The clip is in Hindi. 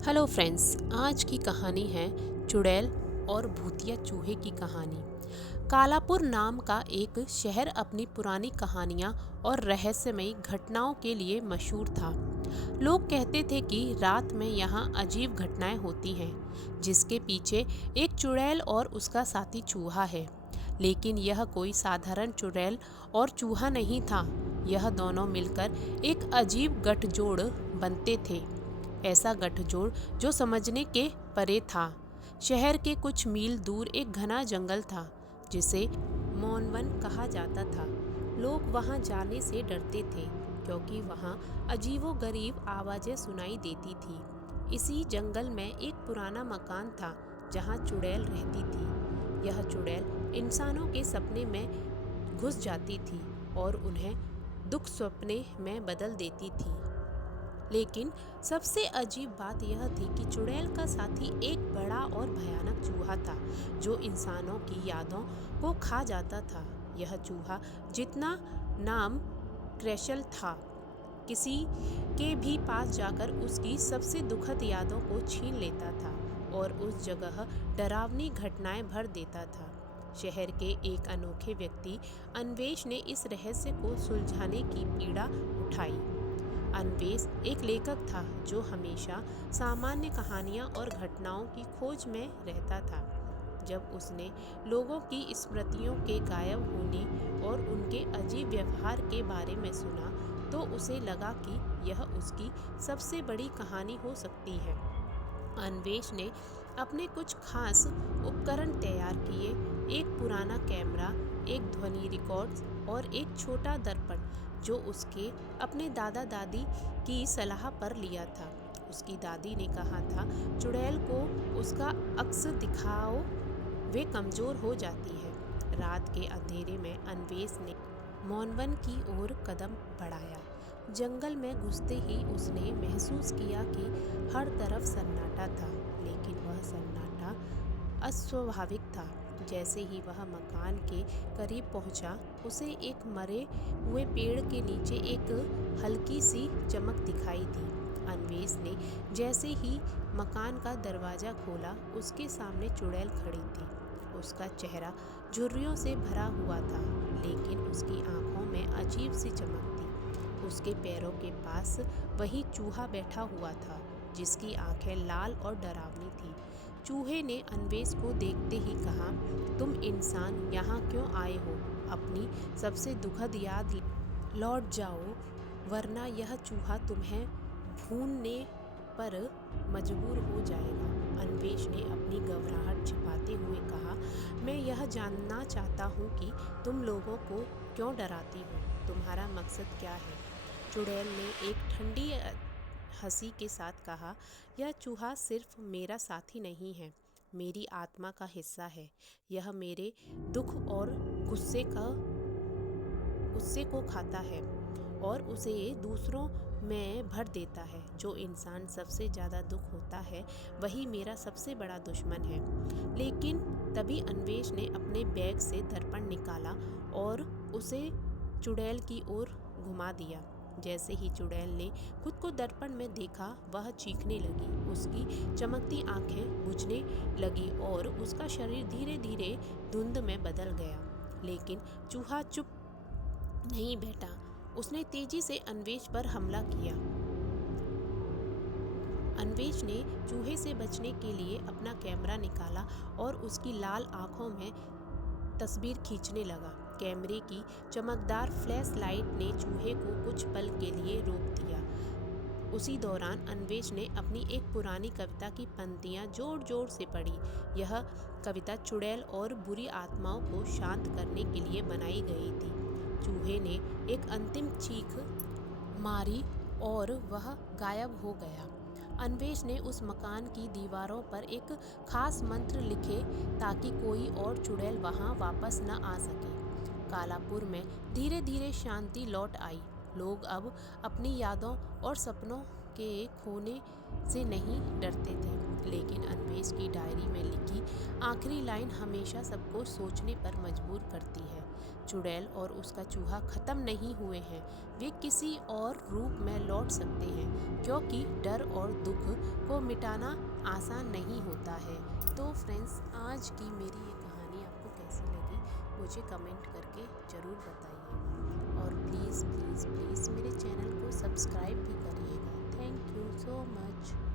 हेलो फ्रेंड्स, आज की कहानी है चुड़ैल और भूतिया चूहे की कहानी। कालापुर नाम का एक शहर अपनी पुरानी कहानियाँ और रहस्यमयी घटनाओं के लिए मशहूर था। लोग कहते थे कि रात में यहाँ अजीब घटनाएं होती हैं, जिसके पीछे एक चुड़ैल और उसका साथी चूहा है। लेकिन यह कोई साधारण चुड़ैल और चूहा नहीं था। यह दोनों मिलकर एक अजीब गठजोड़ बनते थे। ऐसा गठजोड़ जो समझने के परे था। शहर के कुछ मील दूर एक घना जंगल था, जिसे मौनवन कहा जाता था। लोग वहां जाने से डरते थे, क्योंकि वहां अजीबोगरीब आवाजें सुनाई देती थी। इसी जंगल में एक पुराना मकान था, जहां चुड़ैल रहती थी। यह चुड़ैल इंसानों के सपने में घुस जाती थी और उन्हें दुख सपने में बदल देती थी। लेकिन सबसे अजीब बात यह थी कि चुड़ैल का साथी एक बड़ा और भयानक चूहा था, जो इंसानों की यादों को खा जाता था। यह चूहा, जितना नाम क्रैशल था, किसी के भी पास जाकर उसकी सबसे दुखद यादों को छीन लेता था और उस जगह डरावनी घटनाएं भर देता था। शहर के एक अनोखे व्यक्ति अन्वेष ने इस रहस्य को सुलझाने की पीड़ा उठाई। अन्वेष एक लेखक था, जो हमेशा सामान्य कहानियाँ और घटनाओं की खोज में रहता था। जब उसने लोगों की स्मृतियों के गायब होने और उनके अजीब व्यवहार के बारे में सुना, तो उसे लगा कि यह उसकी सबसे बड़ी कहानी हो सकती है। अन्वेष ने अपने कुछ खास उपकरण तैयार किए, एक पुराना कैमरा, एक ध्वनि रिकॉर्ड और एक छोटा दर्पण, जो उसके अपने दादा दादी की सलाह पर लिया था। उसकी दादी ने कहा था, चुड़ैल को उसका अक्स दिखाओ, वे कमजोर हो जाती है। रात के अंधेरे में अन्वेष ने मौनवन की ओर कदम बढ़ाया। जंगल में घुसते ही उसने महसूस किया कि हर तरफ सन्नाटा था, लेकिन वह सन्नाटा अस्वाभाविक था। जैसे ही वह मकान के करीब पहुंचा, उसे एक मरे हुए पेड़ के नीचे एक हल्की सी चमक दिखाई दी। अन्वेष ने जैसे ही मकान का दरवाजा खोला, उसके सामने चुड़ैल खड़ी थी। उसका चेहरा झुर्रियों से भरा हुआ था, लेकिन उसकी आंखों में अजीब सी चमक थी। उसके पैरों के पास वही चूहा बैठा हुआ था, जिसकी आंखें लाल और डरावनी थी। चूहे ने अन्वेष को देखते ही कहा, तुम इंसान यहाँ क्यों आए हो? अपनी सबसे दुखद याद लौट जाओ, वरना यह चूहा तुम्हें भूनने पर मजबूर हो जाएगा। अन्वेष ने अपनी घबराहट छिपाते हुए कहा, मैं यह जानना चाहता हूँ कि तुम लोगों को क्यों डराती हो? तुम्हारा मकसद क्या है? चुड़ैल ने एक ठंडी हंसी के साथ कहा, यह चूहा सिर्फ मेरा साथी नहीं है, मेरी आत्मा का हिस्सा है। यह मेरे दुख और गुस्से को खाता है और उसे दूसरों में भर देता है। जो इंसान सबसे ज़्यादा दुख होता है, वही मेरा सबसे बड़ा दुश्मन है। लेकिन तभी अन्वेष ने अपने बैग से दर्पण निकाला और उसे चुड़ैल की ओर घुमा दिया। जैसे ही चुड़ैल ने खुद को दर्पण में देखा, वह चीखने लगी। उसकी चमकती आंखें बुझने लगी और उसका शरीर धीरे धीरे धुंध में बदल गया। लेकिन चूहा चुप नहीं बैठा। उसने तेजी से अन्वेष पर हमला किया। अन्वेष ने चूहे से बचने के लिए अपना कैमरा निकाला और उसकी लाल आंखों में तस्वीर खींचने लगा। कैमरे की चमकदार फ्लैश लाइट ने चूहे को कुछ पल के लिए रोक दिया। उसी दौरान अन्वेष ने अपनी एक पुरानी कविता की पंक्तियां जोर जोर से पढ़ी। यह कविता चुड़ैल और बुरी आत्माओं को शांत करने के लिए बनाई गई थी। चूहे ने एक अंतिम चीख मारी और वह गायब हो गया। अन्वेष ने उस मकान की दीवारों पर एक खास मंत्र लिखे, ताकि कोई और चुड़ैल वहां वापस न आ सके। कालापुर में धीरे धीरे शांति लौट आई। लोग अब अपनी यादों और सपनों के खोने से नहीं डरते थे। लेकिन अन्वेष की डायरी में लिखी आखिरी लाइन हमेशा सबको सोचने पर मजबूर करती है। चुड़ैल और उसका चूहा खत्म नहीं हुए हैं, वे किसी और रूप में लौट सकते हैं, क्योंकि डर और दुख को मिटाना आसान नहीं होता है। तो फ्रेंड्स, आज की मेरी ये कहानी आपको कैसी लगी मुझे कमेंट करके ज़रूर बताइएगा, और प्लीज़ प्लीज़ प्लीज़ मेरे चैनल को सब्सक्राइब भी करिएगा। Thank you so much.